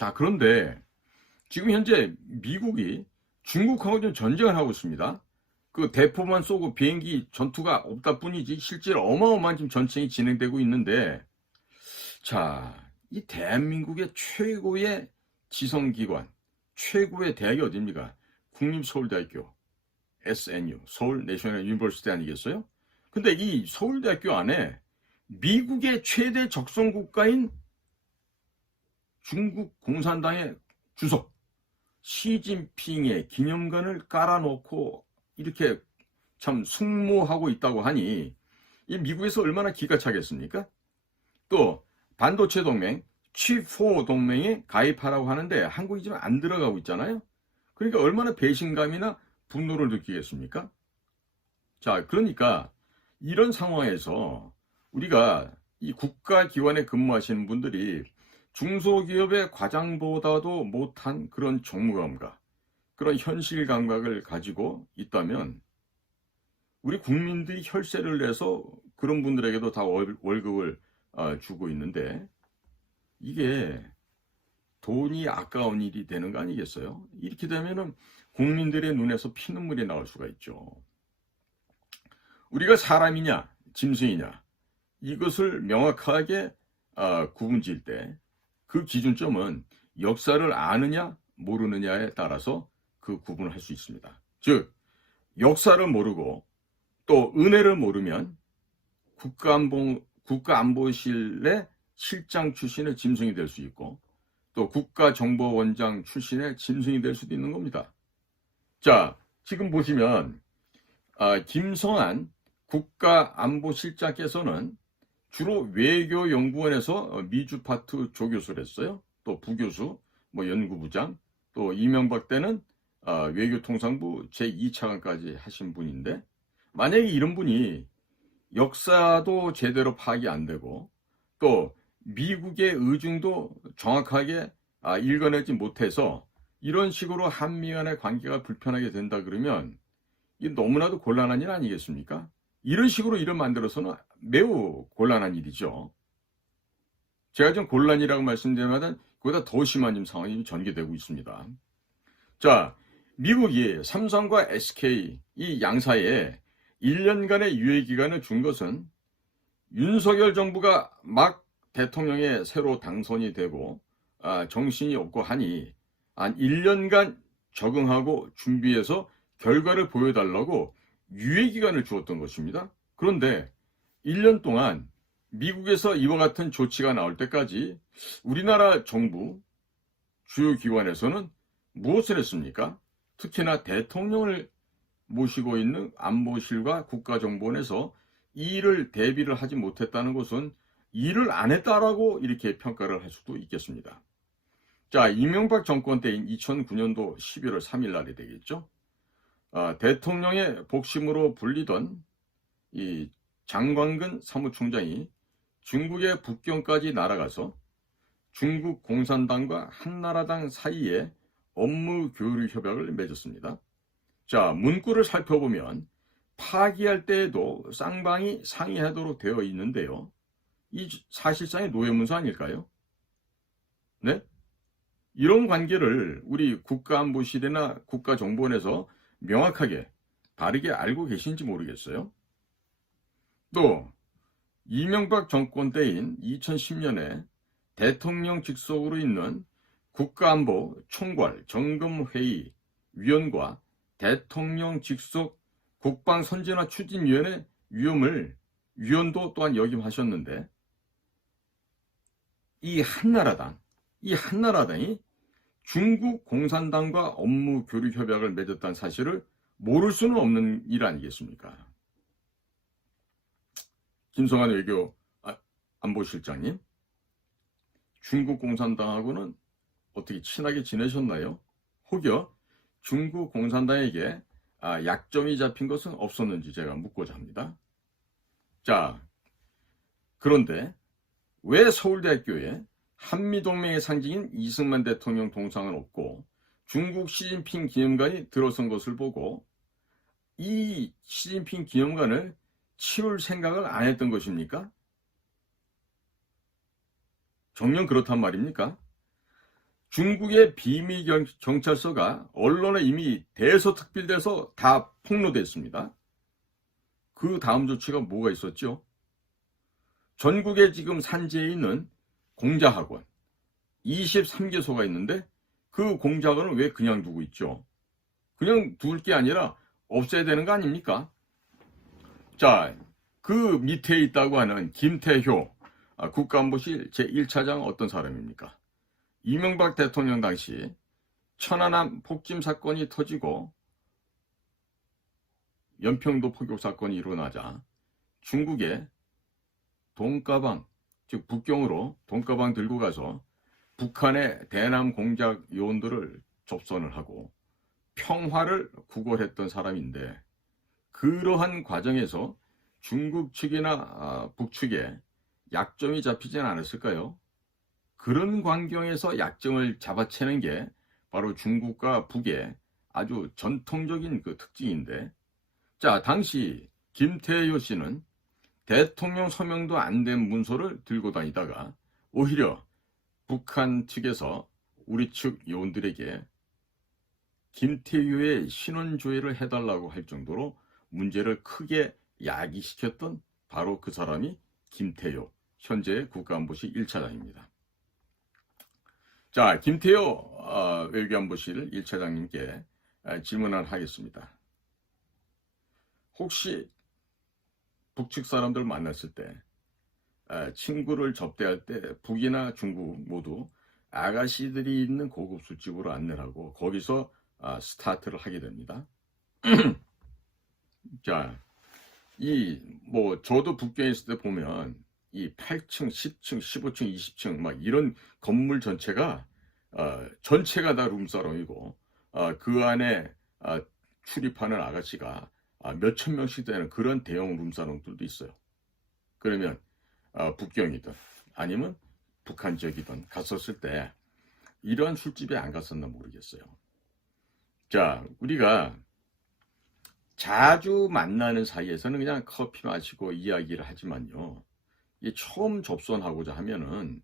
자, 그런데 지금 현재 미국이 중국하고 좀 전쟁을 하고 있습니다. 그 대포만 쏘고 비행기 전투가 없다 뿐이지 실제로 어마어마한 지금 전쟁이 진행되고 있는데, 자, 이 대한민국의 최고의 지성기관, 최고의 대학이 어딥니까? 국립서울대학교, SNU, 서울 내셔널 유니버시티 아니겠어요? 근데 이 서울대학교 안에 미국의 최대 적성국가인 중국 공산당의 주석 시진핑의 기념관을 깔아놓고 이렇게 참 숙모하고 있다고 하니 이 미국에서 얼마나 기가 차겠습니까? 또 반도체 동맹, G4 동맹에 가입하라고 하는데 한국이 지금 안 들어가고 있잖아요. 그러니까 얼마나 배신감이나 분노를 느끼겠습니까? 자, 그러니까 이런 상황에서 우리가 이 국가기관에 근무하시는 분들이 중소기업의 과장보다도 못한 그런 정무감각, 그런 현실 감각을 가지고 있다면 우리 국민들이 혈세를 내서 그런 분들에게도 다 월급을 주고 있는데 이게 돈이 아까운 일이 되는 거 아니겠어요? 이렇게 되면은 국민들의 눈에서 피눈물이 나올 수가 있죠. 우리가 사람이냐 짐승이냐 이것을 명확하게 구분지을 때 그 기준점은 역사를 아느냐 모르느냐에 따라서 그 구분을 할 수 있습니다. 즉 역사를 모르고 또 은혜를 모르면 국가안보실의 실장 출신의 짐승이 될 수 있고 또 국가정보원장 출신의 짐승이 될 수도 있는 겁니다. 자, 지금 보시면 김성한 국가안보실장께서는 주로 외교연구원에서 미주 파트 조교수를 했어요. 또 부교수, 연구부장, 또 이명박 때는 외교통상부 제2차관까지 하신 분인데 만약에 이런 분이 역사도 제대로 파악이 안 되고 또 미국의 의중도 정확하게 읽어내지 못해서 이런 식으로 한미 간의 관계가 불편하게 된다 그러면 이게 너무나도 곤란한 일 아니겠습니까? 이런 식으로 일을 만들어서는 매우 곤란한 일이죠. 제가 좀 곤란이라고 말씀드리면 그보다 더 심한 지금 상황이 전개되고 있습니다. 자, 미국이 삼성과 SK 이 양사에 1년간의 유예기간을 준 것은 윤석열 정부가 막 대통령에 새로 당선이 되고 정신이 없고 하니 한 1년간 적응하고 준비해서 결과를 보여달라고 유예기간을 주었던 것입니다. 그런데 1년 동안 미국에서 이와 같은 조치가 나올 때까지 우리나라 정부 주요 기관에서는 무엇을 했습니까? 특히나 대통령을 모시고 있는 안보실과 국가정보원에서 이 일을 대비를 하지 못했다는 것은 일을 안 했다라고 이렇게 평가를 할 수도 있겠습니다. 자, 이명박 정권 때인 2009년도 11월 3일 날이 되겠죠. 대통령의 복심으로 불리던 이 장광근 사무총장이 중국의 북경까지 날아가서 중국 공산당과 한나라당 사이에 업무 교류 협약을 맺었습니다. 자, 문구를 살펴보면 파기할 때에도 쌍방이 상의하도록 되어 있는데요. 이 사실상의 노예문서 아닐까요? 네? 이런 관계를 우리 국가안보실이나 국가정보원에서 명확하게 바르게 알고 계신지 모르겠어요. 또 이명박 정권 때인 2010년에 대통령 직속으로 있는 국가안보 총괄 점검회의 위원과 대통령 직속 국방선진화 추진위원회 위원도 또한 역임하셨는데 이 한나라당이 중국 공산당과 업무 교류 협약을 맺었다는 사실을 모를 수는 없는 일 아니겠습니까? 김성한 외교 안보실장님, 중국 공산당하고는 어떻게 친하게 지내셨나요? 혹여 중국 공산당에게 약점이 잡힌 것은 없었는지 제가 묻고자 합니다. 자, 그런데 왜 서울대학교에 한미동맹의 상징인 이승만 대통령 동상은 없고 중국 시진핑 기념관이 들어선 것을 보고 이 시진핑 기념관을 치울 생각을 안 했던 것입니까? 정녕 그렇단 말입니까? 중국의 비밀 경찰서가 언론에 이미 대서특필돼서 다 폭로됐습니다. 그 다음 조치가 뭐가 있었죠? 전국에 지금 산지에 있는 공자학원 23개소가 있는데 그 공자학원을 왜 그냥 두고 있죠? 그냥 둘 게 아니라 없애야 되는 거 아닙니까? 자, 그 밑에 있다고 하는 김태효 국가안보실 제1차장 어떤 사람입니까? 이명박 대통령 당시 천안함 폭침 사건이 터지고 연평도 포격 사건이 일어나자 중국에 돈가방, 즉 북경으로 돈가방 들고 가서 북한의 대남 공작 요원들을 접선을 하고 평화를 구걸했던 사람인데, 그러한 과정에서 중국 측이나 북측에 약점이 잡히진 않았을까요? 그런 광경에서 약점을 잡아채는 게 바로 중국과 북의 아주 전통적인 그 특징인데, 자, 당시 김태효 씨는 대통령 서명도 안 된 문서를 들고 다니다가 오히려 북한 측에서 우리 측 요원들에게 김태효의 신원조회를 해달라고 할 정도로 문제를 크게 야기시켰던 바로 그 사람이 김태효, 현재 국가안보실 1차장입니다. 자, 김태효 외교안보실 1차장님께 질문을 하겠습니다. 혹시 북측 사람들 만났을 때 친구를 접대할 때 북이나 중국 모두 아가씨들이 있는 고급 술집으로 안내를 하고 거기서 스타트를 하게 됩니다. 자, 저도 북경에 있을 때 보면 이 8층, 10층, 15층, 20층 막 이런 건물 전체가 다 룸사롱이고 그 안에 출입하는 아가씨가 몇천 명씩 되는 그런 대형 룸사롱들도 있어요. 그러면 북경이든 아니면 북한 지역이든 갔었을 때 이런 술집에 안 갔었나 모르겠어요. 자, 우리가 자주 만나는 사이에서는 그냥 커피 마시고 이야기를 하지만요, 이 처음 접선하고자 하면은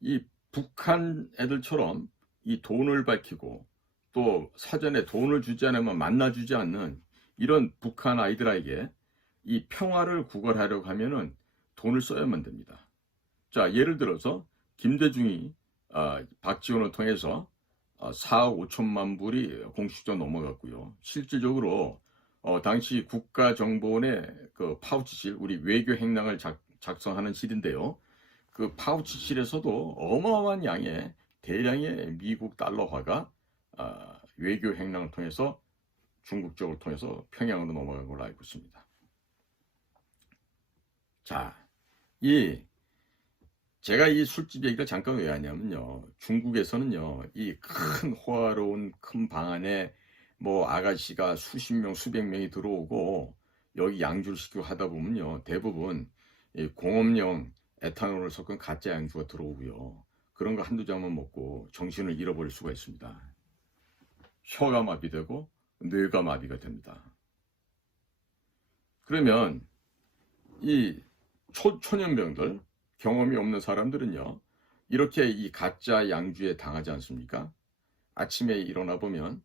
이 북한 애들처럼 이 돈을 밝히고 또 사전에 돈을 주지 않으면 만나주지 않는 이런 북한 아이들에게 이 평화를 구걸하려고 하면은 돈을 써야만 됩니다. 자, 예를 들어서 김대중이 박지원을 통해서 4억 5천만 불이 공식적으로 넘어갔고요. 실질적으로 당시 국가정보원의 그 파우치실, 우리 외교 행랑을 작성하는 실인데요. 그 파우치실에서도 어마어마한 양의 대량의 미국 달러화가 외교 행랑을 통해서 중국 쪽을 통해서 평양으로 넘어간 걸로 알고 있습니다. 자, 제가 이 술집 얘기를 잠깐 왜 하냐면요, 중국에서는요, 이 큰 호화로운 큰 방 안에 아가씨가 수십 명, 수백 명이 들어오고 여기 양주를 시키고 하다 보면요, 대부분 공업용 에탄올을 섞은 가짜 양주가 들어오고요. 그런 거 한두 잔만 먹고 정신을 잃어버릴 수가 있습니다. 혀가 마비되고 뇌가 마비가 됩니다. 그러면 이 초년병들, 경험이 없는 사람들은요, 이렇게 이 가짜 양주에 당하지 않습니까? 아침에 일어나 보면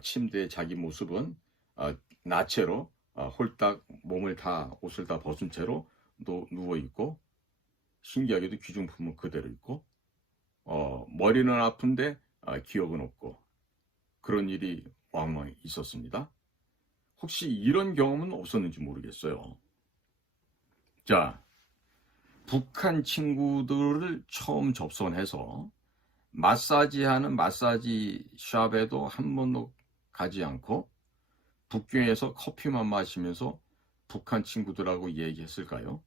침대에 자기 모습은 나체로 홀딱 몸을 다, 옷을 다 벗은 채로 누워 있고, 신기하게도 귀중품은 그대로 있고, 머리는 아픈데 기억은 없고, 그런 일이 왕왕 있었습니다. 혹시 이런 경험은 없었는지 모르겠어요. 자, 북한 친구들을 처음 접선해서 마사지하는 마사지 샵에도 한 번도 가지 않고 북경에서 커피만 마시면서 북한 친구들하고 얘기했을까요?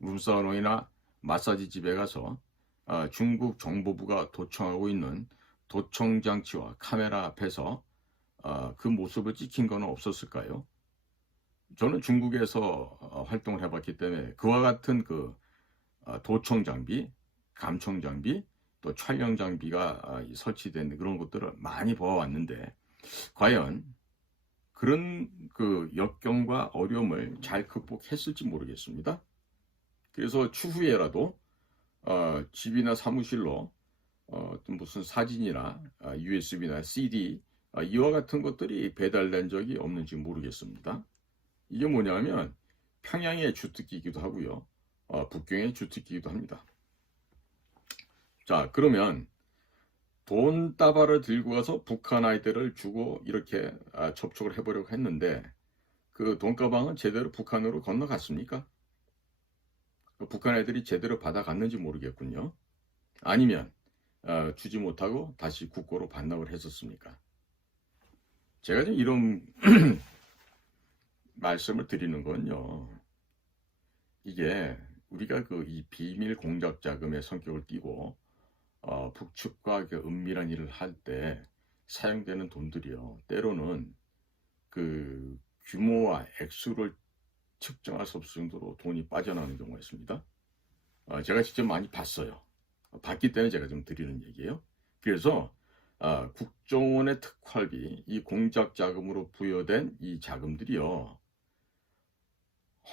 룸사롱이나 마사지 집에 가서 중국 정보부가 도청하고 있는 도청장치와 카메라 앞에서 그 모습을 찍힌 건 없었을까요? 저는 중국에서 활동을 해봤기 때문에 그와 같은 그 도청 장비, 감청 장비, 또 촬영 장비가 설치된 그런 것들을 많이 보아왔는데, 과연 그런 그 역경과 어려움을 잘 극복했을지 모르겠습니다. 그래서 추후에라도 집이나 사무실로 무슨 사진이나 USB나 CD 이와 같은 것들이 배달된 적이 없는지 모르겠습니다. 이게 뭐냐면 평양의 주특기이기도 하고요. 북경의 주특기이기도 합니다. 자, 그러면 돈다발을 들고 가서 북한 아이들을 주고 이렇게 접촉을 해보려고 했는데 그 돈가방은 제대로 북한으로 건너갔습니까? 북한 애들이 제대로 받아갔는지 모르겠군요. 아니면 주지 못하고 다시 국고로 반납을 했었습니까? 제가 지금 이런 말씀을 드리는 건요. 이게 우리가 이 비밀 공작 자금의 성격을 띠고 북측과 은밀한 일을 할 때 사용되는 돈들이요. 때로는 그 규모와 액수를 측정할 수 없을 정도로 돈이 빠져나오는 경우가 있습니다. 제가 직접 많이 봤어요. 봤기 때문에 제가 좀 드리는 얘기예요. 그래서 국정원의 특활비, 이 공작 자금으로 부여된 이 자금들이요.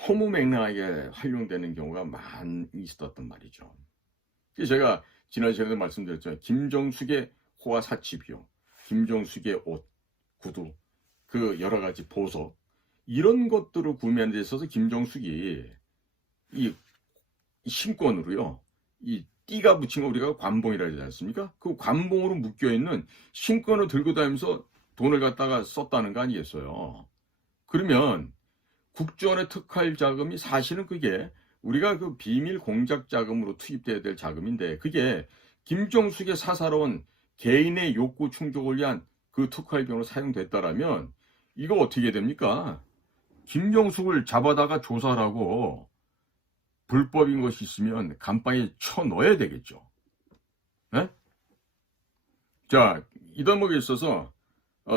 허무맹랑하게 활용되는 경우가 많이 있었단 말이죠. 그래서 제가 지난 시간에 말씀드렸잖아요. 김정숙의 호화 사치 비용, 김정숙의 옷, 구두, 그 여러 가지 보석, 이런 것들을 구매하는 데 있어서 김정숙이 이 신권으로요, 이 띠가 붙인 거 우리가 관봉이라 하지 않습니까? 그 관봉으로 묶여있는 신권을 들고 다니면서 돈을 갖다가 썼다는 거 아니겠어요? 그러면 국정원의 특활 자금이 사실은 그게 우리가 그 비밀 공작 자금으로 투입돼야 될 자금인데 그게 김정숙의 사사로운 개인의 욕구 충족을 위한 그 특활 비용으로 사용됐다라면 이거 어떻게 됩니까? 김정숙을 잡아다가 조사를 하고 불법인 것이 있으면 감방에 쳐넣어야 되겠죠. 네? 자, 이 대목에 있어서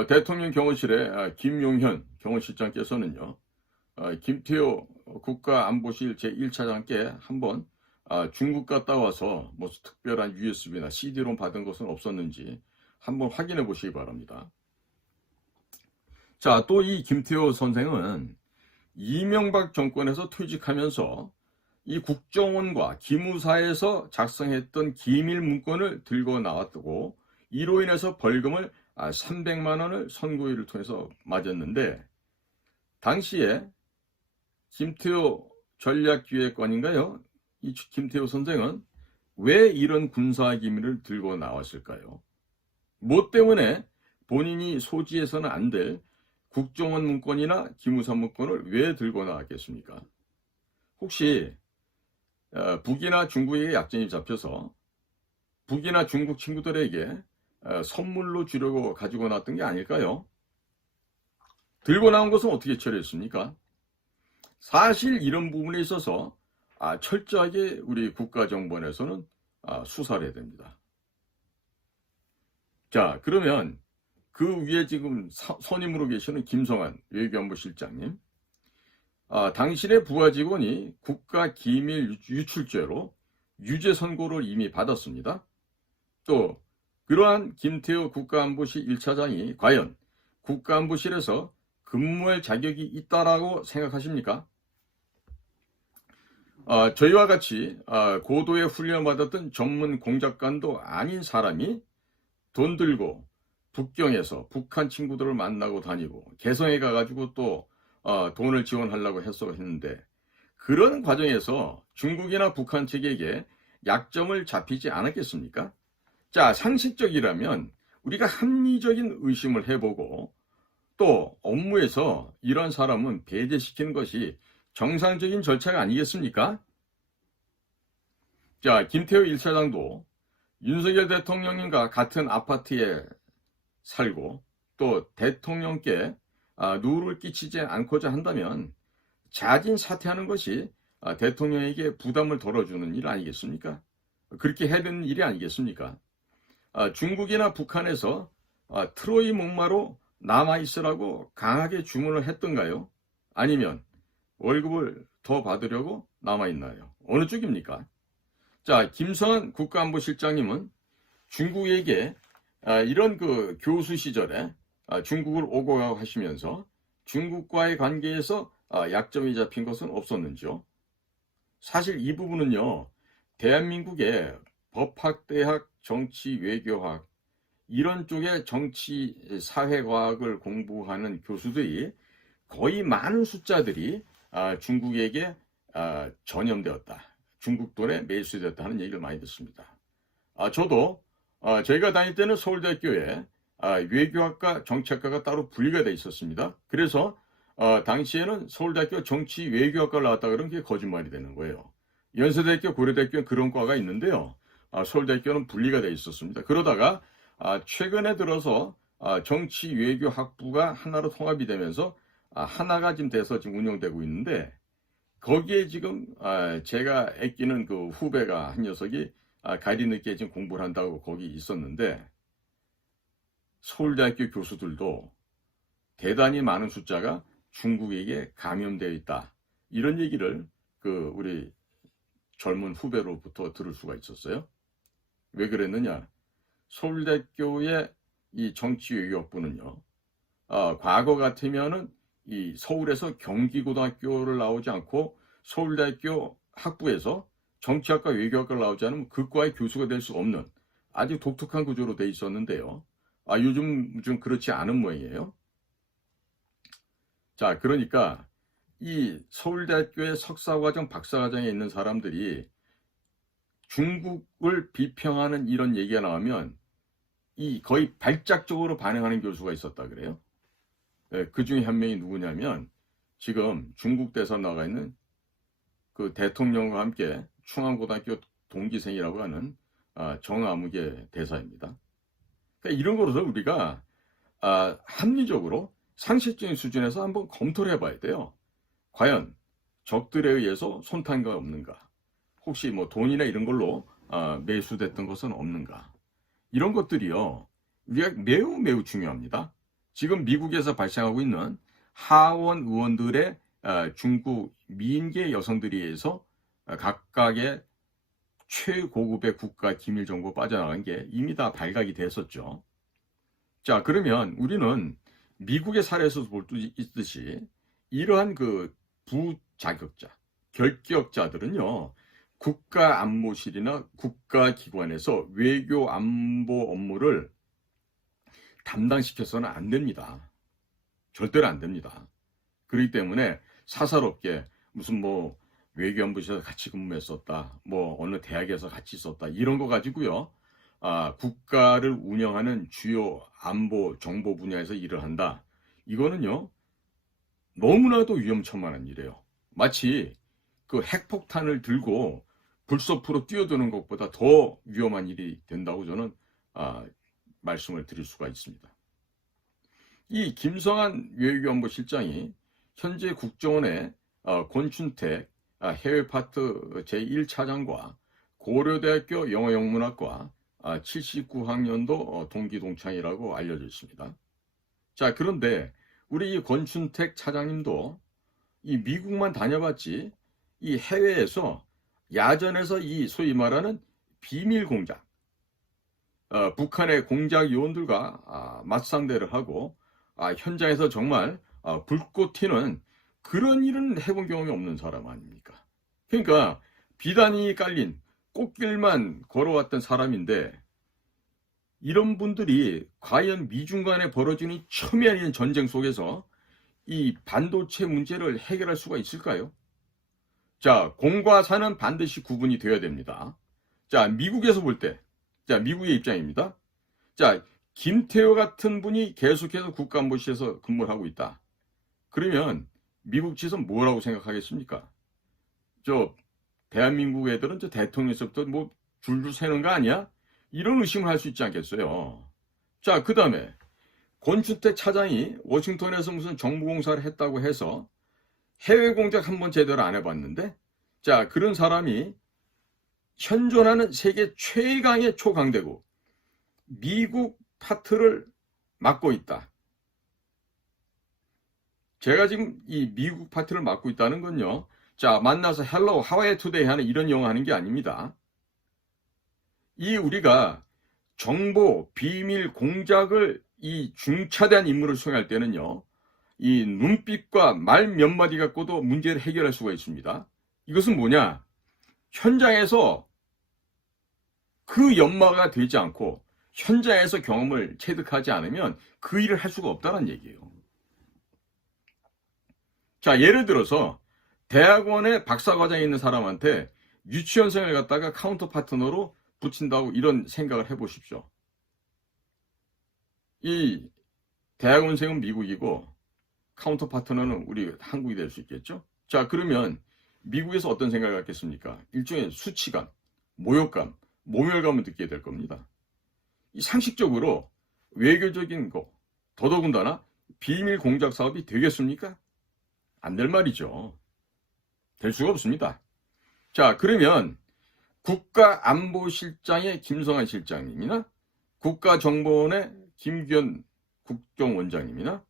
대통령 경호실의 김용현 경호실장께서는요. 김태호 국가안보실 제1차장께 한번 중국 갔다 와서 뭐 특별한 USB나 CD롬 받은 것은 없었는지 한번 확인해 보시기 바랍니다. 자, 또 이 김태호 선생은 이명박 정권에서 퇴직하면서 이 국정원과 기무사에서 작성했던 기밀 문건을 들고 나왔고 이로 인해서 벌금을 300만 원을 선고일을 통해서 맞았는데 당시에 김태호 전략기획관인가요? 이 김태호 선생은 왜 이런 군사기밀을 들고 나왔을까요? 뭐 때문에 본인이 소지해서는 안 될 국정원 문건이나 기무사 문건을 왜 들고 나왔겠습니까? 혹시 북이나 중국에게 약점이 잡혀서 북이나 중국 친구들에게 선물로 주려고 가지고 나왔던 게 아닐까요? 들고 나온 것은 어떻게 처리했습니까? 사실 이런 부분에 있어서 철저하게 우리 국가정보원에서는 수사를 해야 됩니다. 자, 그러면 그 위에 지금 선임으로 계시는 김성한 외교안보실장님, 당신의 부하 직원이 국가기밀 유출죄로 유죄 선고를 이미 받았습니다. 또 그러한 김태호 국가안보실 1차장이 과연 국가안보실에서 근무할 자격이 있다라고 생각하십니까? 저희와 같이 고도의 훈련받았던 전문 공작관도 아닌 사람이 돈 들고 북경에서 북한 친구들을 만나고 다니고 개성에 가가지고 또 돈을 지원하려고 했는데 그런 과정에서 중국이나 북한 측에게 약점을 잡히지 않았겠습니까? 자, 상식적이라면 우리가 합리적인 의심을 해보고 또 업무에서 이런 사람은 배제시키는 것이 정상적인 절차가 아니겠습니까? 자, 김태호 1차장도 윤석열 대통령님과 같은 아파트에 살고 또 대통령께 누를 끼치지 않고자 한다면 자진 사퇴하는 것이 대통령에게 부담을 덜어주는 일 아니겠습니까? 그렇게 해야 되는 일이 아니겠습니까? 중국이나 북한에서 트로이 목마로 남아있으라고 강하게 주문을 했던가요? 아니면 월급을 더 받으려고 남아있나요? 어느 쪽입니까? 자, 김성한 국가안보실장님은 중국에게 이런 그 교수 시절에 중국을 오고 가고 하시면서 중국과의 관계에서 약점이 잡힌 것은 없었는지요? 사실 이 부분은요, 대한민국의 법학대학 정치 외교학 이런 쪽의 정치 사회과학을 공부하는 교수들이 거의 많은 숫자들이 중국에게 전염되었다. 중국 돈에 매수되었다 하는 얘기를 많이 듣습니다. 저도 저희가 다닐 때는 서울대학교에 외교학과 정치학과가 따로 분리가 돼 있었습니다. 그래서 당시에는 서울대학교 정치 외교학과를 나왔다 그러면 그게 거짓말이 되는 거예요. 연세대학교, 고려대학교는 그런 과가 있는데요. 서울대학교는 분리가 돼 있었습니다. 그러다가 최근에 들어서 정치 외교학부가 하나로 통합이 되면서 하나가 지금 돼서 지금 운영되고 있는데 거기에 지금 제가 아끼는 그 후배가 한 녀석이 가리 늦게 지금 공부를 한다고 거기 있었는데 서울대학교 교수들도 대단히 많은 숫자가 중국에게 감염되어 있다. 이런 얘기를 우리 젊은 후배로부터 들을 수가 있었어요. 왜 그랬느냐? 서울대학교의 이 정치외교학부는요. 과거 같으면은 이 서울에서 경기고등학교를 나오지 않고 서울대학교 학부에서 정치학과 외교학과를 나오지 않으면 그 과의 교수가 될 수 없는 아주 독특한 구조로 돼 있었는데요. 요즘 좀 그렇지 않은 모양이에요. 자, 그러니까 이 서울대학교의 석사과정, 박사과정에 있는 사람들이 중국을 비평하는 이런 얘기가 나오면 이 거의 발작적으로 반응하는 교수가 있었다 그래요. 네, 그 중에 한 명이 누구냐면 지금 중국 대사로 나가 있는 그 대통령과 함께 충안고등학교 동기생이라고 하는 정아무개 대사입니다. 그러니까 이런 거로서 우리가 합리적으로 상식적인 수준에서 한번 검토를 해봐야 돼요. 과연 적들에 의해서 손탄가 없는가? 혹시 뭐 돈이나 이런 걸로 매수됐던 것은 없는가? 이런 것들이요. 우리가 매우 매우 중요합니다. 지금 미국에서 발생하고 있는 하원 의원들의 중국 미인계 여성들에 의해서 각각의 최고급의 국가 기밀 정보 빠져나간 게 이미 다 발각이 됐었죠. 자, 그러면 우리는 미국의 사례에서 볼 수 있듯이 이러한 그 부자격자, 결격자들은요, 국가안보실이나 국가기관에서 외교 안보 업무를 담당시켜서는 안 됩니다. 절대로 안 됩니다. 그렇기 때문에 사사롭게 무슨 뭐 외교안보실에서 같이 근무했었다, 뭐 어느 대학에서 같이 있었다 이런 거 가지고요, 국가를 운영하는 주요 안보 정보 분야에서 일을 한다. 이거는요 너무나도 위험천만한 일이에요. 마치 그 핵폭탄을 들고 불소프로 뛰어드는 것보다 더 위험한 일이 된다고 저는 말씀을 드릴 수가 있습니다. 이 김성한 외교안보실장이 현재 국정원의 권춘택 해외파트 제1차장과 고려대학교 영어영문학과 79학년도 동기 동창이라고 알려져 있습니다. 자, 그런데 우리 이 권춘택 차장님도 이 미국만 다녀봤지 이 해외에서 야전에서 이 소위 말하는 비밀 공작, 북한의 공작 요원들과 맞상대를 하고 현장에서 정말 불꽃 튀는 그런 일은 해본 경험이 없는 사람 아닙니까? 그러니까 비단이 깔린 꽃길만 걸어왔던 사람인데 이런 분들이 과연 미중 간에 벌어지는 이 첨예한 이런 전쟁 속에서 이 반도체 문제를 해결할 수가 있을까요? 자, 공과 사는 반드시 구분이 되어야 됩니다. 자, 미국에서 볼 때, 자, 미국의 입장입니다. 자, 김태호 같은 분이 계속해서 국가안보실에서 근무를 하고 있다. 그러면 미국 측은 뭐라고 생각하겠습니까? 대한민국 애들은 대통령에서부터 뭐 줄줄 세는 거 아니야? 이런 의심을 할 수 있지 않겠어요? 자, 그 다음에 권춘택 차장이 워싱턴에서 무슨 정보공사를 했다고 해서 해외 공작 한번 제대로 안 해봤는데, 자, 그런 사람이 현존하는 세계 최강의 초강대국 미국 파트를 맡고 있다. 제가 지금 이 미국 파트를 맡고 있다는 건요, 자, 만나서 헬로 하와이 투데이 하는 이런 영어 하는 게 아닙니다. 이 우리가 정보 비밀 공작을 이 중차대한 임무를 수행할 때는요, 이 눈빛과 말 몇 마디 갖고도 문제를 해결할 수가 있습니다. 이것은 뭐냐? 현장에서 그 연마가 되지 않고 현장에서 경험을 체득하지 않으면 그 일을 할 수가 없다는 얘기예요. 자, 예를 들어서 대학원에 박사과정에 있는 사람한테 유치원생을 갖다가 카운터 파트너로 붙인다고 이런 생각을 해보십시오. 이 대학원생은 미국이고 카운터 파트너는 우리 한국이 될 수 있겠죠? 자, 그러면 미국에서 어떤 생각을 갖겠습니까? 일종의 수치감, 모욕감, 모멸감을 느끼게 될 겁니다. 이 상식적으로 외교적인 거, 더더군다나 비밀 공작 사업이 되겠습니까? 안 될 말이죠. 될 수가 없습니다. 자, 그러면 국가안보실장의 김성한 실장님이나 국가정보원의 김규현 국정원장님이나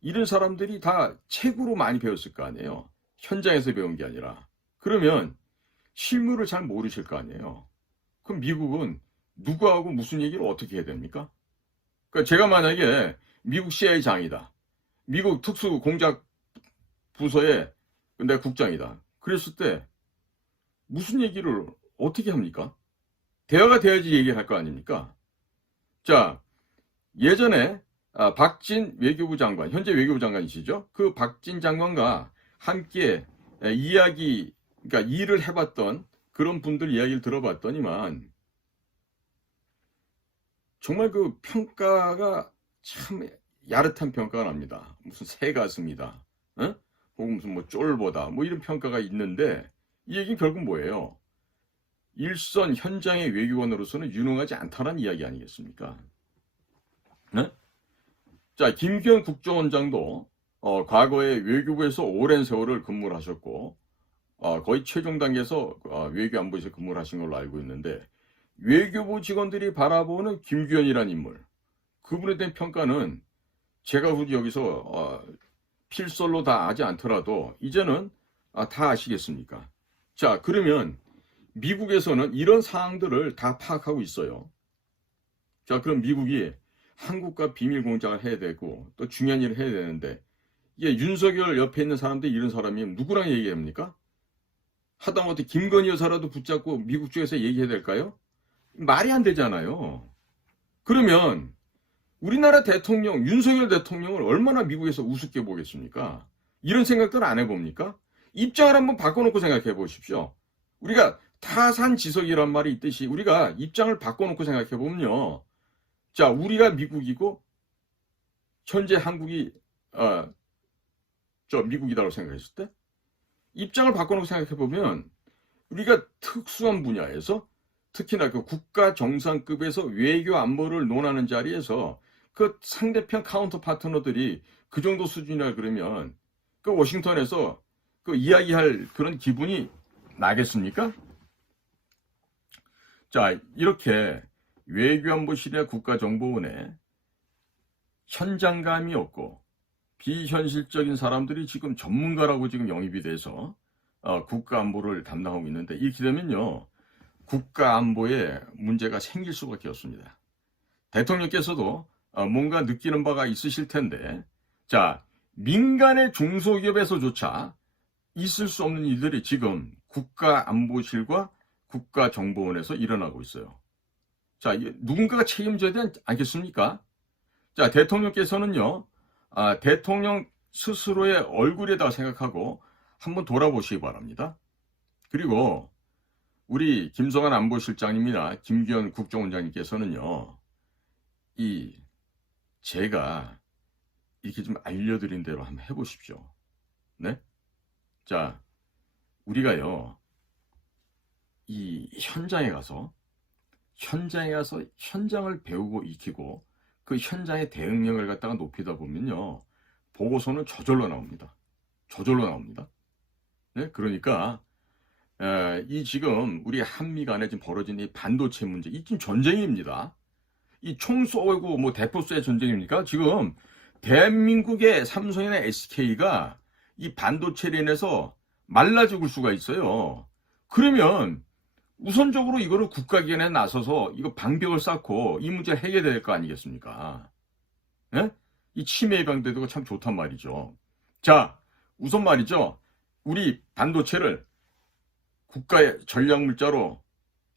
이런 사람들이 다 책으로 많이 배웠을 거 아니에요. 현장에서 배운 게 아니라. 그러면 실무를 잘 모르실 거 아니에요. 그럼 미국은 누구하고 무슨 얘기를 어떻게 해야 됩니까? 그러니까 제가 만약에 미국 CIA 장이다. 미국 특수공작부서의 내 국장이다. 그랬을 때 무슨 얘기를 어떻게 합니까? 대화가 돼야지 얘기할 거 아닙니까? 자, 예전에 박진 외교부 장관, 현재 외교부 장관이시죠? 그 박진 장관과 함께 그러니까 일을 해봤던 그런 분들 이야기를 들어봤더니만 정말 그 평가가 참 야릇한 평가가 납니다. 무슨 새가슴이다, 어? 혹은 무슨 뭐 쫄보다, 뭐 이런 평가가 있는데 이 얘기는 결국 뭐예요? 일선 현장의 외교관으로서는 유능하지 않다는 이야기 아니겠습니까? 네? 자, 김규현 국정원장도 과거에 외교부에서 오랜 세월을 근무를 하셨고 거의 최종 단계에서 외교안보에서 근무를 하신 걸로 알고 있는데 외교부 직원들이 바라보는 김규현이라는 인물, 그분에 대한 평가는 제가 굳이 여기서 필설로 다 아지 않더라도 이제는 다 아시겠습니까? 자, 그러면 미국에서는 이런 사항들을 다 파악하고 있어요. 자, 그럼 미국이 한국과 비밀 공작을 해야 되고 또 중요한 일을 해야 되는데 이게 윤석열 옆에 있는 사람들이 이런 사람이 누구랑 얘기합니까? 하다못해 김건희 여사라도 붙잡고 미국 쪽에서 얘기해야 될까요? 말이 안 되잖아요. 그러면 우리나라 대통령, 윤석열 대통령을 얼마나 미국에서 우습게 보겠습니까? 이런 생각들 안 해봅니까? 입장을 한번 바꿔놓고 생각해 보십시오. 우리가 타산지석이란 말이 있듯이 우리가 입장을 바꿔놓고 생각해 보면요. 자, 우리가 미국이고 현재 한국이 미국이라고 생각했을 때 입장을 바꿔놓고 생각해 보면 우리가 특수한 분야에서 특히나 그 국가 정상급에서 외교 안보를 논하는 자리에서 그 상대편 카운터 파트너들이 그 정도 수준이라 그러면 그 워싱턴에서 그 이야기할 그런 기분이 나겠습니까? 자, 이렇게 외교안보실이나 국가정보원에 현장감이 없고 비현실적인 사람들이 지금 전문가라고 지금 영입이 돼서 국가안보를 담당하고 있는데 이렇게 되면요. 국가안보에 문제가 생길 수밖에 없습니다. 대통령께서도 뭔가 느끼는 바가 있으실 텐데 자, 민간의 중소기업에서조차 있을 수 없는 일들이 지금 국가안보실과 국가정보원에서 일어나고 있어요. 자, 누군가가 책임져야 되지 않겠습니까? 자, 대통령께서는요, 대통령 스스로의 얼굴에다 생각하고 한번 돌아보시기 바랍니다. 그리고 우리 김성한 안보실장님이나 김규현 국정원장님께서는요, 제가 이렇게 좀 알려드린 대로 한번 해보십시오. 네? 자, 우리가요, 이 현장에 가서 현장을 배우고 익히고 그 현장의 대응력을 갖다가 높이다 보면요. 보고서는 저절로 나옵니다. 저절로 나옵니다. 네? 그러니까 이 지금 우리 한미 간에 지금 벌어진 이 반도체 문제, 이 지금 전쟁입니다. 이 총 쏘고 뭐 대포 쏘의 전쟁입니까? 지금 대한민국의 삼성이나 SK가 이 반도체로 인해서 말라 죽을 수가 있어요. 그러면 우선적으로 이거를 국가기관에 나서서 이거 방벽을 쌓고 이 문제 해결될 거 아니겠습니까? 예? 이 치매 예방제도가 참 좋단 말이죠. 자, 우선 말이죠. 우리 반도체를 국가의 전략물자로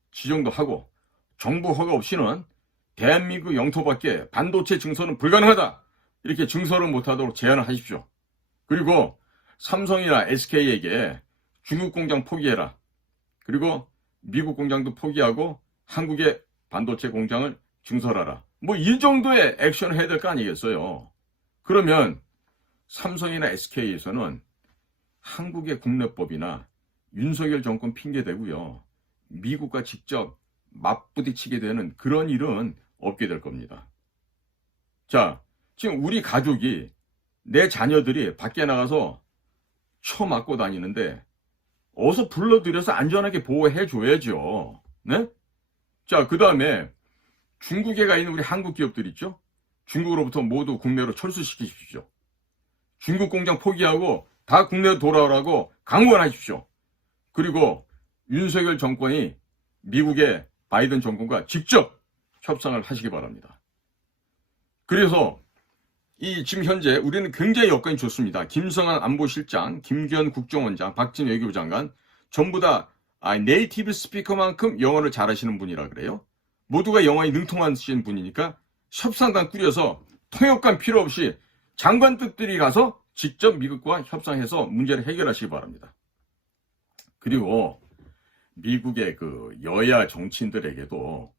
지정도 하고 정부 허가 없이는 대한민국 영토 밖에 반도체 증설은 불가능하다. 이렇게 증설을 못하도록 제한을 하십시오. 그리고 삼성이나 SK에게 중국 공장 포기해라. 그리고 미국 공장도 포기하고 한국의 반도체 공장을 증설하라. 뭐 이 정도의 액션을 해야 될 거 아니겠어요. 그러면 삼성이나 SK에서는 한국의 국내법이나 윤석열 정권 핑계대고요. 미국과 직접 맞부딪히게 되는 그런 일은 없게 될 겁니다. 자, 지금 우리 가족이, 내 자녀들이 밖에 나가서 쳐 맞고 다니는데 어서 불러들여서 안전하게 보호해 줘야죠. 네? 자, 그 다음에 중국에 가 있는 우리 한국 기업들 있죠? 중국으로부터 모두 국내로 철수시키십시오. 중국 공장 포기하고 다 국내로 돌아오라고 강권하십시오. 그리고 윤석열 정권이 미국의 바이든 정권과 직접 협상을 하시기 바랍니다. 그래서 지금 현재 우리는 굉장히 여건이 좋습니다. 김성한 안보실장, 김기현 국정원장, 박진 외교부 장관 전부 다 네이티브 스피커만큼 영어를 잘하시는 분이라 그래요. 모두가 영어에 능통하신 분이니까 협상단 꾸려서 통역관 필요 없이 장관들이 가서 직접 미국과 협상해서 문제를 해결하시기 바랍니다. 그리고 미국의 그 여야 정치인들에게도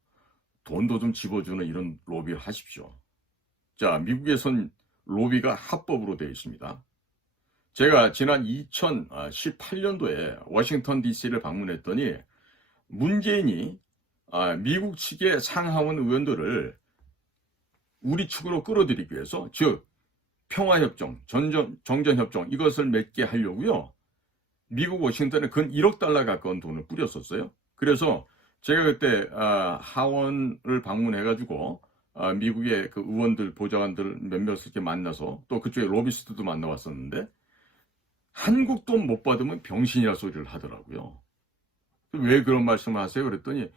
돈도 좀 집어주는 이런 로비를 하십시오. 자, 미국에선 로비가 합법으로 되어 있습니다. 제가 지난 2018년도에 워싱턴 DC를 방문했더니 문재인이 미국 측의 상하원 의원들을 우리 측으로 끌어들이기 위해서, 즉 평화협정, 정전협정 이것을 맺게 하려고요. 미국 워싱턴에 근 1억 달러 가까운 돈을 뿌렸었어요. 그래서 제가 그때 하원을 방문해가지고 미국의 그 의원들, 보좌관들 몇몇 이렇게 만나서 또 그쪽에 로비스트도 만나왔었는데 한국 돈 못 받으면 병신이라 소리를 하더라고요. 왜 그런 말씀을 하세요? 그랬더니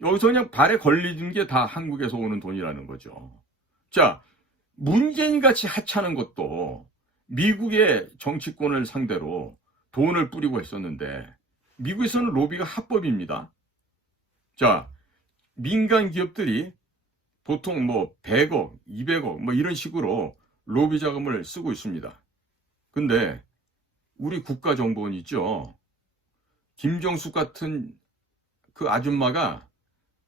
여기서 그냥 발에 걸리는 게 다 한국에서 오는 돈이라는 거죠. 자, 문재인 같이 하찮은 것도 미국의 정치권을 상대로 돈을 뿌리고 했었는데 미국에서는 로비가 합법입니다. 자, 민간 기업들이 보통 뭐 100억, 200억 뭐 이런 식으로 로비 자금을 쓰고 있습니다. 근데 우리 국가정보원 있죠. 김정숙 같은 그 아줌마가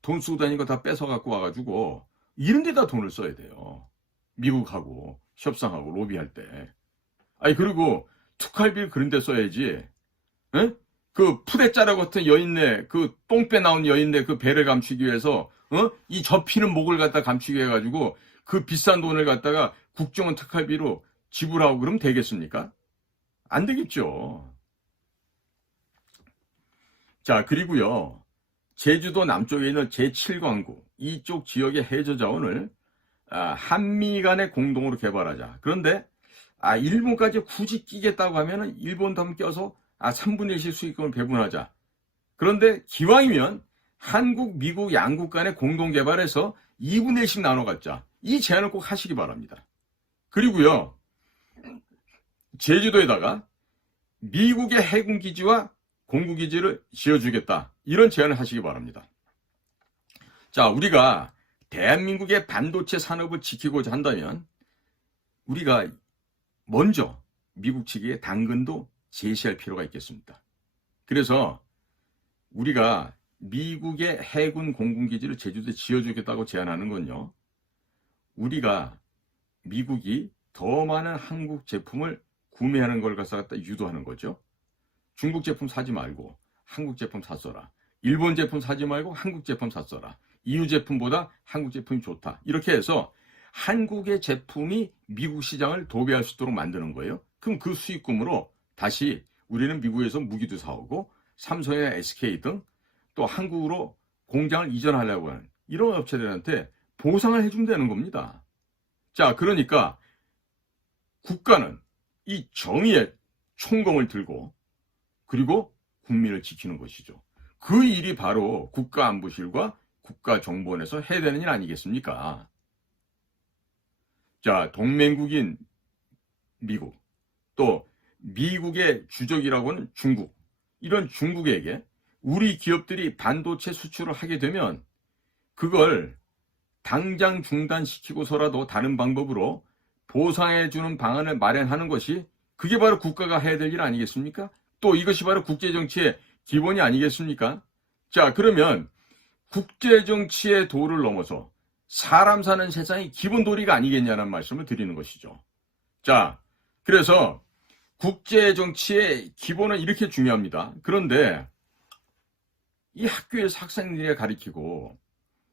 돈 쓰고 다니는 거 다 뺏어 갖고 와가지고 이런 데다 돈을 써야 돼요. 미국하고 협상하고 로비할 때. 그리고 특활비를 그런 데 써야지. 에? 그 푸대짜라 같은 여인네, 그 똥배 나온 여인네 그 배를 감추기 위해서 이 접히는 목을 갖다 감추기 해가지고 그 비싼 돈을 갖다가 국정원 특활비로 지불하고 그러면 되겠습니까? 안 되겠죠. 자, 그리고요. 제주도 남쪽에 있는 제7광구 이쪽 지역의 해저 자원을 한미 간에 공동으로 개발하자. 그런데 일본까지 굳이 끼겠다고 하면은 일본도 한번 껴서 3분의 1씩 수익금을 배분하자. 그런데 기왕이면 한국, 미국 양국 간에 공동 개발해서 2분의 1씩 나눠 갖자. 이 제안을 꼭 하시기 바랍니다. 그리고요. 제주도에다가 미국의 해군 기지와 공군 기지를 지어주겠다. 이런 제안을 하시기 바랍니다. 자, 우리가 대한민국의 반도체 산업을 지키고자 한다면 우리가 먼저 미국 측에 당근도 제시할 필요가 있겠습니다. 그래서 우리가 미국의 해군 공군기지를 제주도에 지어주겠다고 제안하는 건요. 우리가 미국이 더 많은 한국 제품을 구매하는 걸 갖다 유도하는 거죠. 중국 제품 사지 말고 한국 제품 샀어라. 일본 제품 사지 말고 한국 제품 샀어라. EU 제품보다 한국 제품이 좋다. 이렇게 해서 한국의 제품이 미국 시장을 도배할 수 있도록 만드는 거예요. 그럼 그 수익금으로 다시 우리는 미국에서 무기도 사오고 삼성이나 SK 등 또 한국으로 공장을 이전하려고 하는 이런 업체들한테 보상을 해주면 되는 겁니다. 자, 그러니까 국가는 이 정의의 총검을 들고 그리고 국민을 지키는 것이죠. 그 일이 바로 국가안보실과 국가정보원에서 해야 되는 일 아니겠습니까? 자, 동맹국인 미국, 또 미국의 주적이라고 하는 중국, 이런 중국에게 우리 기업들이 반도체 수출을 하게 되면 그걸 당장 중단시키고서라도 다른 방법으로 보상해주는 방안을 마련하는 것이 그게 바로 국가가 해야 될 일 아니겠습니까? 또 이것이 바로 국제정치의 기본이 아니겠습니까? 자, 그러면 국제정치의 도를 넘어서 사람 사는 세상이 기본 도리가 아니겠냐는 말씀을 드리는 것이죠. 자, 그래서 국제정치의 기본은 이렇게 중요합니다. 그런데 이 학교에서 학생들이 가르치고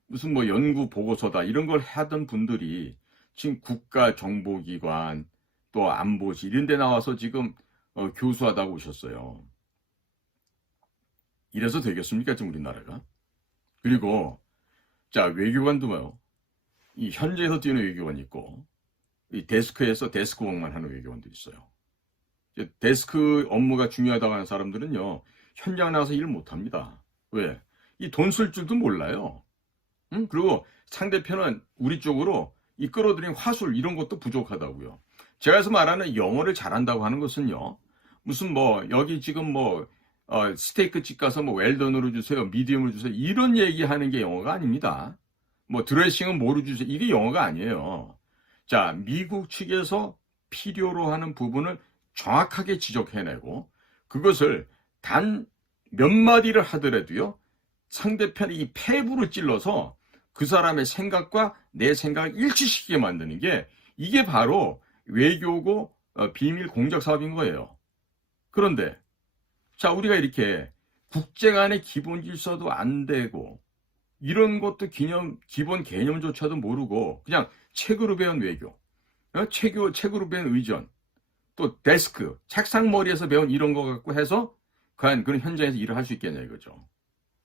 무슨 뭐 연구 보고서다 이런 걸 하던 분들이 지금 국가정보기관 또 안보실 이런 데 나와서 지금 교수하다고 오셨어요. 이래서 되겠습니까 지금 우리나라가? 그리고 자, 외교관도 뭐요? 이 현지에서 뛰는 외교관이 있고 이 데스크에서 데스크웍만 하는 외교관도 있어요. 데스크 업무가 중요하다고 하는 사람들은요, 현장 나가서 일 못합니다. 왜? 이 돈 쓸 줄도 몰라요. 그리고 상대편은 우리 쪽으로 이 끌어들인 화술 이런 것도 부족하다고요. 제가 그래서 말하는 영어를 잘한다고 하는 것은요, 무슨 뭐 여기 지금 뭐 스테이크 집 가서 뭐 웰던으로 주세요, 미디움으로 주세요 이런 얘기하는 게 영어가 아닙니다. 뭐 드레싱은 뭐로 주세요 이게 영어가 아니에요. 자, 미국 측에서 필요로 하는 부분을 정확하게 지적해내고 그것을 단 몇 마디를 하더라도요, 상대편이 이 폐부를 찔러서 그 사람의 생각과 내 생각을 일치시키게 만드는 게 이게 바로 외교고 비밀 공작 사업인 거예요. 그런데 자, 우리가 이렇게 국제 간의 기본 질서도 안 되고 이런 것도 기본 개념조차도 모르고 그냥 책으로 배운 외교, 책으로 배운 의전, 또 데스크, 책상 머리에서 배운 이런 거 갖고 해서 과연 그런 현장에서 일을 할 수 있겠냐 이거죠.